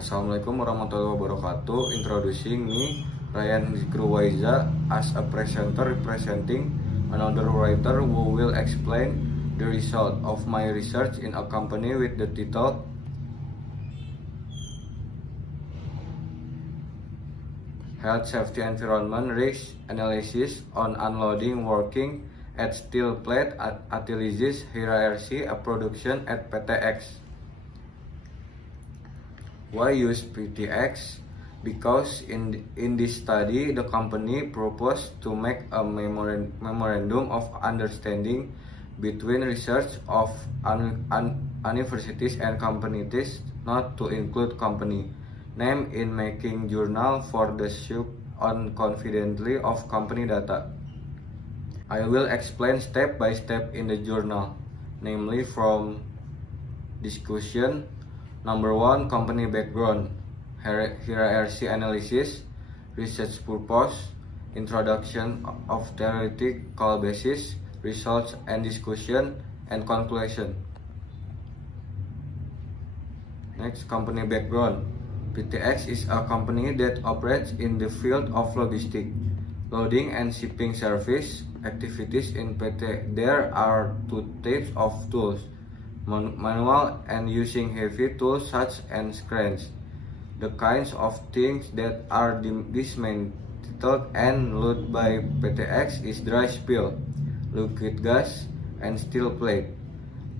Assalamualaikum warahmatullahi wabarakatuh. Introducing me, Ryan Zikruwaiza, as a presenter representing another writer who will explain the result of my research in a company with the title Health Safety Environment Risk Analysis on Unloading Working at Steel Plate Atelizis Hierarchy a Production at PTX. Why use PTX? Because in this study, the company proposed to make a memorandum of understanding between research of universities and companies, not to include company name in making journal for the sake on confidentiality of company data. I will explain step by step in the journal, namely from discussion. Number 1, company background, hierarchy analysis, research purpose, introduction of theoretical basis, results and discussion, and conclusion. Next, company background. PTX is a company that operates in the field of logistics, loading and shipping service activities in PT. There are two types of tools, manual and using heavy tools such as cranes. The kinds of things that are dismantled and loaded by PTX is dry spill, liquid gas, and steel plate.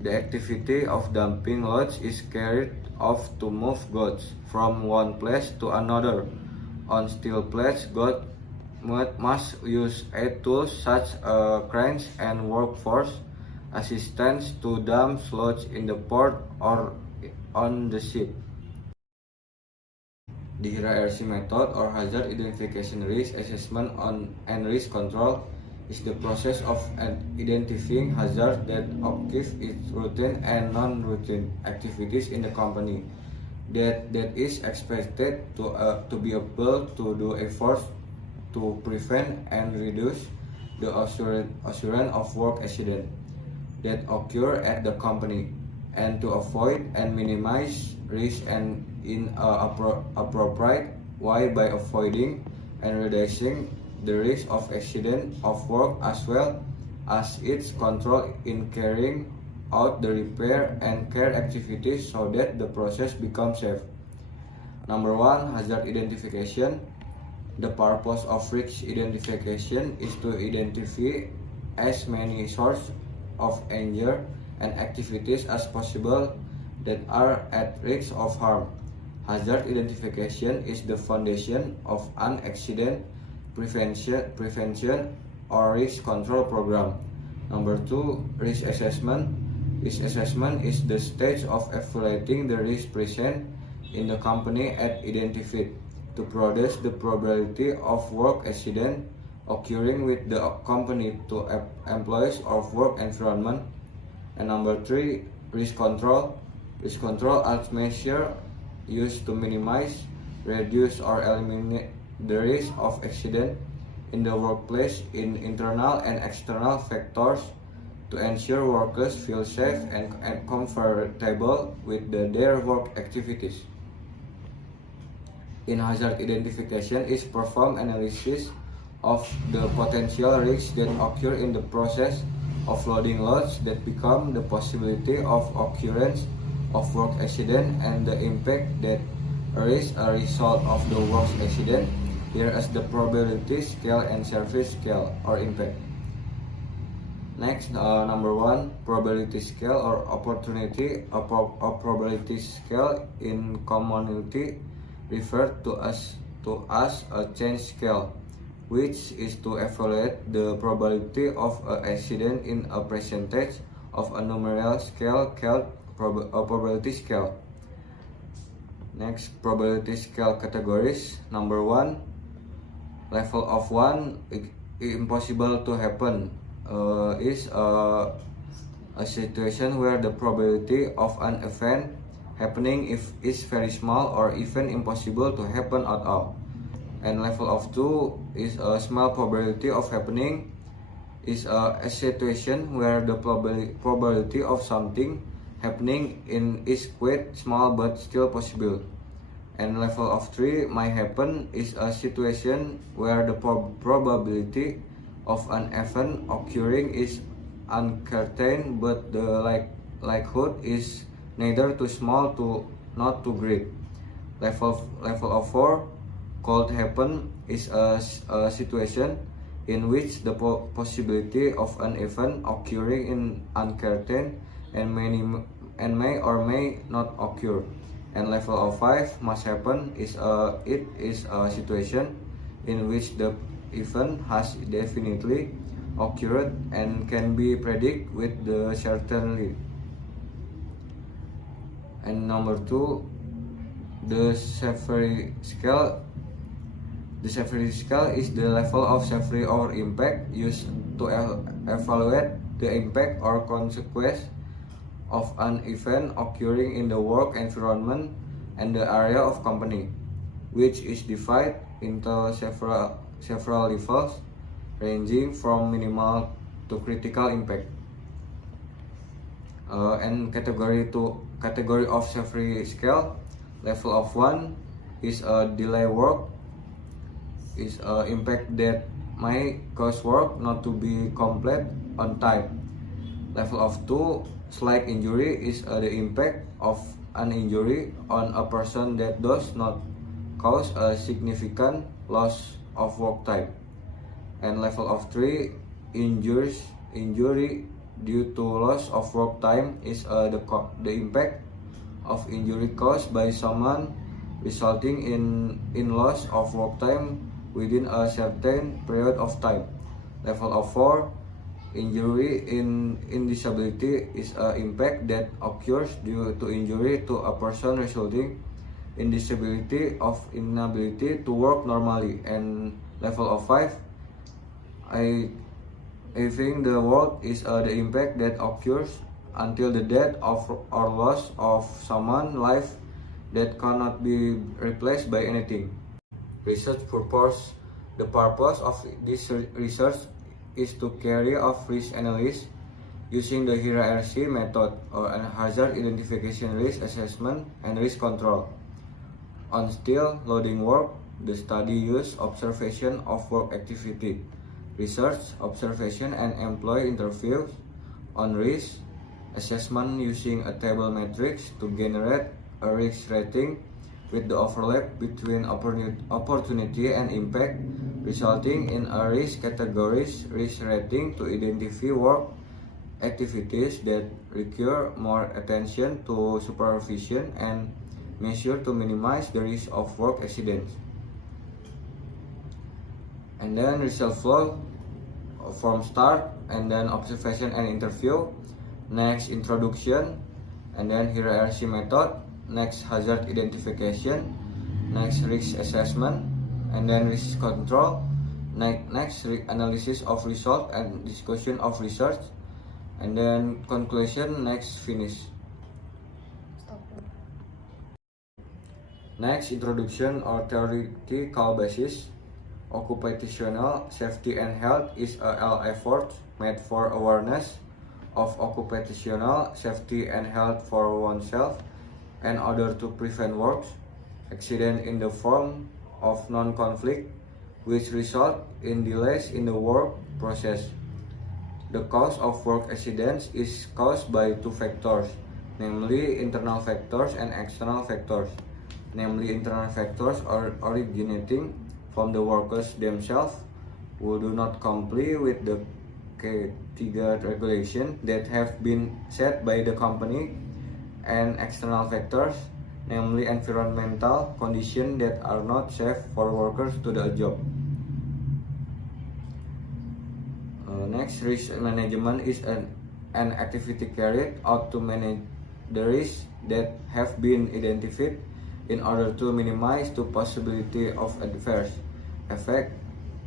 The activity of dumping loads is carried off to move goods from one place to another. On steel plates, goods must use aid tools such as cranes and workforce assistance to dump loads in the port or on the ship. The hierarchy method or hazard identification risk assessment and risk control is the process of identifying hazards that occur in routine and non-routine activities in the company that is expected to be able to do efforts to prevent and reduce the occurrence of work accident that occur at the company, and to avoid and minimize risk and in appropriate way by avoiding and reducing the risk of accident of work as well as its control in carrying out the repair and care activities so that the process becomes safe. Number 1, hazard identification. The purpose of risk identification is to identify as many sources of injury and activities as possible that are at risk of harm. Hazard identification is the foundation of an accident prevention or risk control program. Number 2, risk assessment. Risk assessment is the stage of evaluating the risk present in the company at identified to produce the probability of work accident occurring with the company to employees of work environment. And number 3, risk control. Risk control are measures used to minimize, reduce or eliminate the risk of accident in the workplace in internal and external factors to ensure workers feel safe and comfortable with their work activities. In hazard identification is perform analysis of the potential risks that occur in the process of loading loads that become the possibility of occurrence of work accident and the impact that is a result of the work accident. Here is the probability scale and service scale or impact. Next, number 1, probability scale or opportunity. A probability scale in commonality referred to as a change scale, which is to evaluate the probability of an accident in a percentage of a numerical scale called a probability scale. Next, probability scale categories. Number 1, level of 1, impossible to happen, is a situation where the probability of an event happening is very small or even impossible to happen at all. And level of 2 is a small probability of happening, is a situation where the probability of something happening is quite small but still possible. And level of 3 might happen is a situation where the probability of an event occurring is uncertain, but the likelihood is neither too small to not too great. Level of 4 could happen is a situation in which the possibility of an event occurring in uncertain and may or may not occur. And level of 5 must happen is a situation in which the event has definitely occurred and can be predicted with the certainty. And number 2, the severity scale. The severity scale is the level of severity or impact used to evaluate the impact or consequence of an event occurring in the work environment and the area of company, which is divided into several levels ranging from minimal to critical impact. And category of severity scale, level of 1 is a delay work, is impact that may cause work not to be complete on time. Level of 2, slight injury, is the impact of an injury on a person that does not cause a significant loss of work time. And level of 3, injury due to loss of work time, is the impact of injury caused by someone resulting in loss of work time within a certain period of time. Level of 4, injury in disability, is an impact that occurs due to injury to a person resulting in disability of inability to work normally. And level of 5, I think the work is the impact that occurs until the death of or loss of someone's life that cannot be replaced by anything. Research purpose. The purpose of this research is to carry out risk analysis using the hierarchy method or hazard identification, risk assessment, and risk control. On steel loading work, the study used observation of work activity, research, observation, and employee interviews on risk assessment using a table matrix to generate a risk rating with the overlap between opportunity and impact, resulting in a risk categories risk rating to identify work activities that require more attention to supervision and measure to minimize the risk of work accidents. And then result flow from start, and then observation and interview, next introduction, and then hierarchy method, next hazard identification, next risk assessment, and then risk control, next analysis of result and discussion of research, and then conclusion, next finish. Next, introduction or theoretical basis. Occupational safety and health is a effort made for awareness of occupational safety and health for oneself in order to prevent work accident in the form of non-conflict which result in delays in the work process. The cause of work accidents is caused by two factors, namely internal factors and external factors. Namely, internal factors are originating from the workers themselves who do not comply with the K3 regulation that have been set by the company, and external factors, namely environmental conditions that are not safe for workers to do a job. Next, risk management is an activity carried out to manage the risks that have been identified in order to minimize the possibility of adverse effect.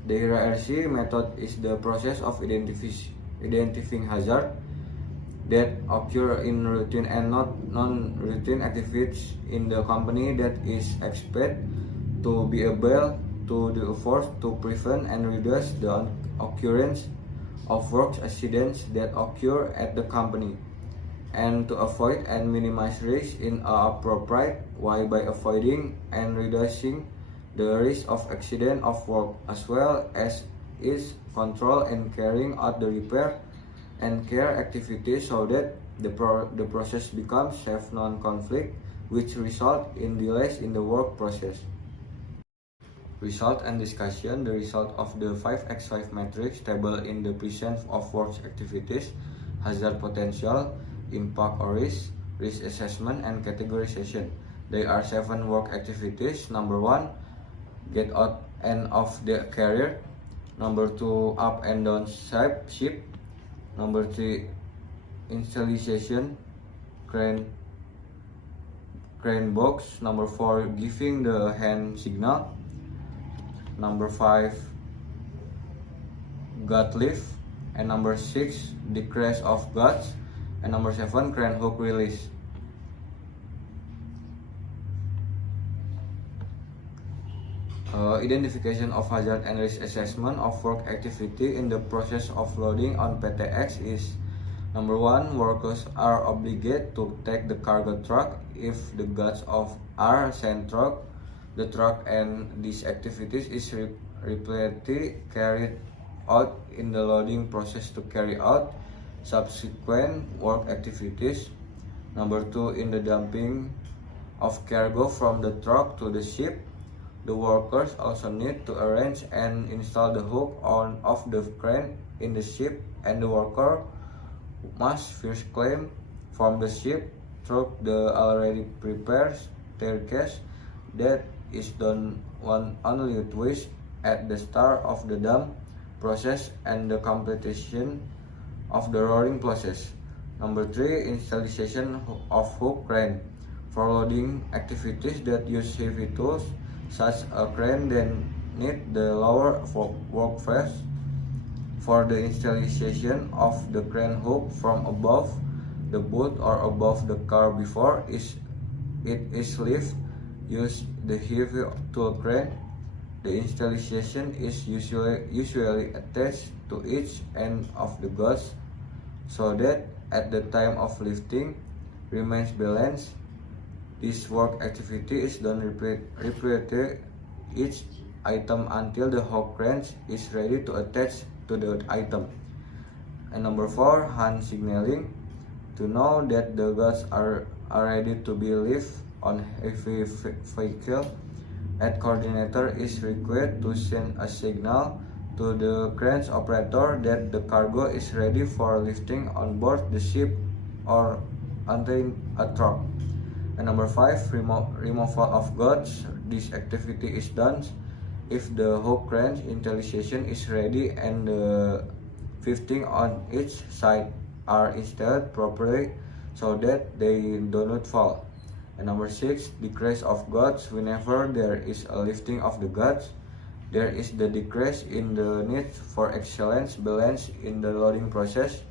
The hierarchy method is the process of identifying hazards that occur in routine and not non-routine activities in the company that is expected to be able to do efforts to prevent and reduce the occurrence of work accidents that occur at the company. and to avoid and minimize risk in a appropriate way by avoiding and reducing the risk of accident of work, as well as its control and carrying out the repair and care activities so that the process becomes safe non-conflict, which result in delays in the work process. Result and discussion. The result of the 5x5 matrix table in the present of work activities: hazard potential, impact or risk assessment, and categorization. There are 7 work activities. Number 1, get out and off the carrier. Number 2, up and down ship. Number 3, installation crane box. Number 4, giving the hand signal. Number 5, gut lift. And number 6, decrease of guts. And number 7, crane hook release. Identification of hazard and risk assessment of work activity in the process of loading on PTX is: number 1, workers are obligated to take the cargo truck if the guts of are sent truck. The truck and these activities is repeatedly carried out in the loading process to carry out subsequent work activities. Number 2, in the dumping of cargo from the truck to the ship, the workers also need to arrange and install the hook on of the crane in the ship, and the worker must first climb from the ship through the already prepared staircase that is done only twice at the start of the dump process and the completion of the rolling process. Number 3, installation of hook crane. For loading activities that use heavy tools, such a crane then need the lower work face. For the installation of the crane hook from above the boot or above the car before it is lifted, use the heavy tool crane. The installation is usually attached to each end of the guts so that at the time of lifting remains balanced. This work activity is done repeatedly each item until the hook crane is ready to attach to the item. And number 4, hand signaling. To know that the guts are ready to be lifted on heavy vehicle, a coordinator is required to send a signal to the crane operator that the cargo is ready for lifting on board the ship or onto a truck. And number 5, removal of guts. This activity is done if the hook crane installation is ready and the 15 on each side are installed properly so that they do not fall. And number 6, decrease of guts. Whenever there is a lifting of the guts, there is the decrease in the need for excellence balance in the loading process,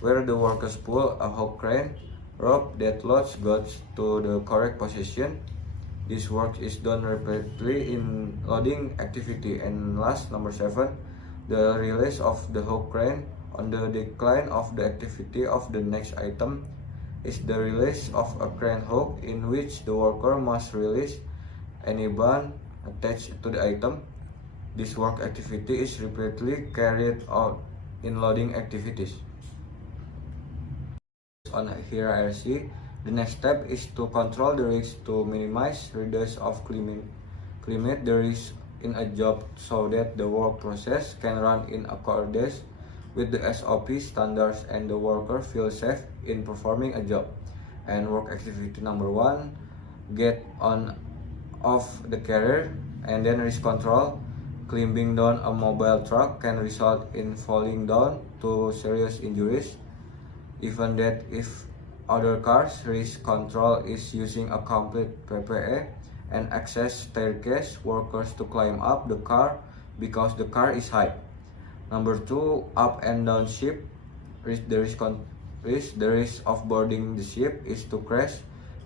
where the workers pull a hook crane rope that loads guts to the correct position. This work is done repeatedly in loading activity. And last, number 7, the release of the hook crane. On the decline of the activity of the next item is the release of a crane hook, in which the worker must release any band attached to the item. This work activity is repeatedly carried out in loading activities. On hierarchy, the next step is to control the risk to minimize reduce of climate the risk in a job so that the work process can run in accordance with the SOP standards and the worker feels safe in performing a job. And work activity number 1, get on off the carrier, and then risk control. Climbing down a mobile truck can result in falling down to serious injuries. Even that if other cars, risk control is using a complete PPE and access staircase workers to climb up the car because the car is high. Number 2, up and down ship. The risk of boarding the ship is to crash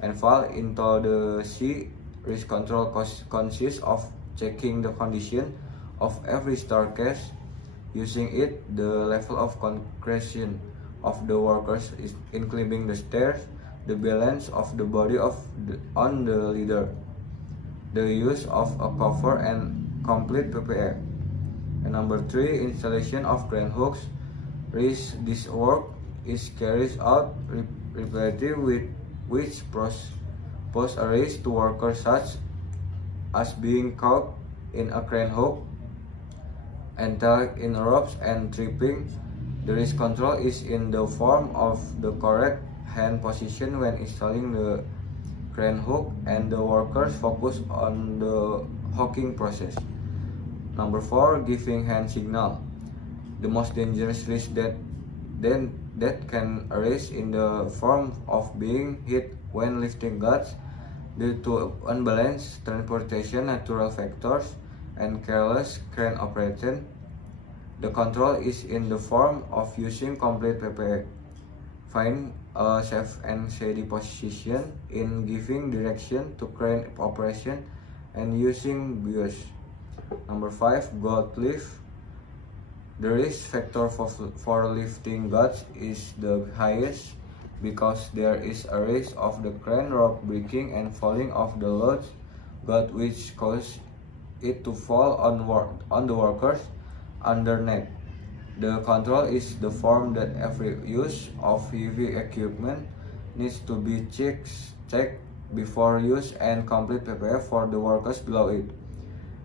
and fall into the sea. Risk control consists of checking the condition of every staircase, using it the level of concretion of the workers in climbing the stairs, the balance of the body on the ladder, the use of a cover and complete PPE. And number 3, installation of crane hooks. This work is carried out repeatedly, which pose a risk to workers such as being caught in a crane hook, entangled in ropes, and tripping. The risk control is in the form of the correct hand position when installing the crane hook, and the workers focus on the hooking process. Number 4, giving hand signal. The most dangerous risk that can arise in the form of being hit when lifting guards due to unbalanced transportation, natural factors, and careless crane operation. The control is in the form of using complete PPE. Find a safe and steady position in giving direction to crane operation and using buoys. Number 5, goat lift. The risk factor for lifting guards is the highest because there is a risk of the crane rope breaking and falling off the load guard, which causes it to fall on the workers underneath. The control is the form that every use of heavy equipment needs to be checked before use and complete PPE for the workers below it.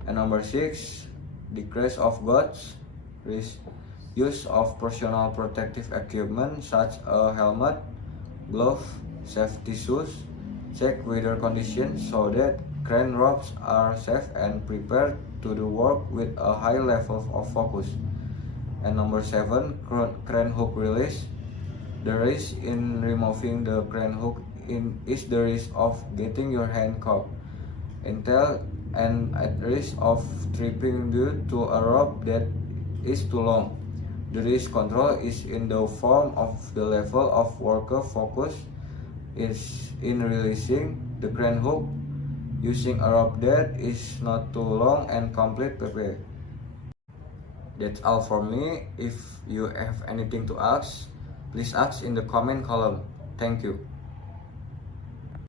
And number 6, decrease of guards. Risk. Use of personal protective equipment such as helmet, glove, safety shoes. Check weather conditions so that crane ropes are safe and prepared to do work with a high level of focus. And number 7, crane hook release. The risk in removing the crane hook is the risk of getting your hand caught, entangled, and at risk of tripping due to a rope that is too long. The risk control is in the form of the level of worker focus is in releasing the crane hook, using a rope that is not too long, and complete PPE. That's all for me. If you have anything to ask, please ask in the comment column. Thank you.